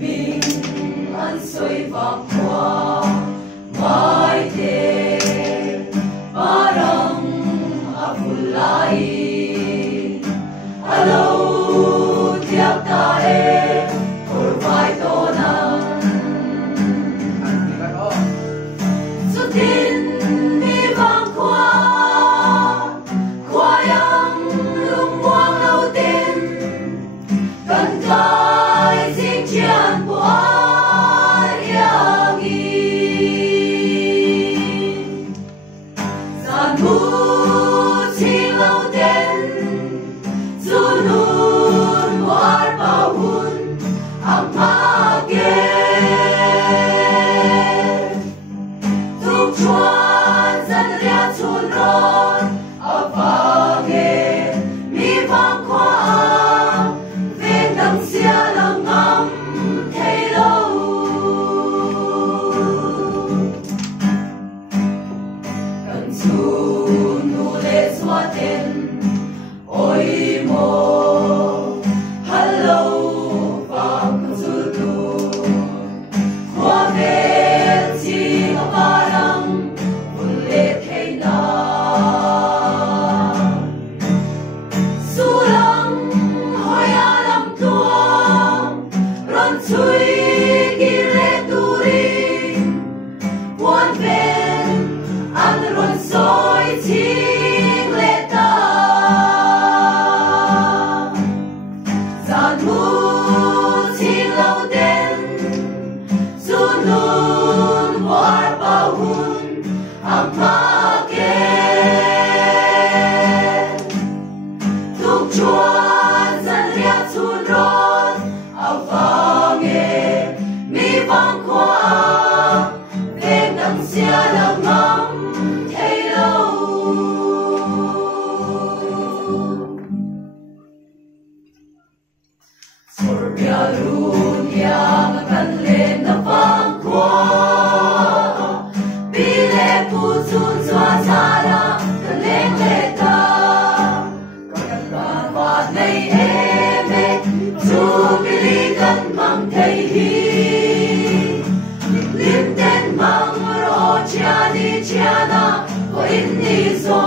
bình an xuôi vòng qua mai thế parang apulai alo tiap tae vai to na sutin mi vang qua yang lung quang lâu tin gần gai xin chian qua yang in san mu xin lâu tin sunun war bao hun ang mage tuk chuan dân ria chun ron avage mi vang qua ven đằng xia lăng ngắm thấy lâu cần sun nu lệ xóa tên ôi mô hello vang su tu qua ven chi ngọc parang un lệ thấy na su lăng hoi a lam tuang ron chui ki lệ tu rin quan ven an ron soi ching lệ ta gian mu ching lâu den sunun war bao hun ang mage tuk chuan dân ria chun ron avange mi vang qua ven đằng xia lăng ngắm thấy lâu Sorbia lunia kan lên na vang qua bile pu chun xóa xa ra kan lên lệ ta kan ba va nei em chu bili kan mang thấy hi lim ten mang ro chia na ko in ni zo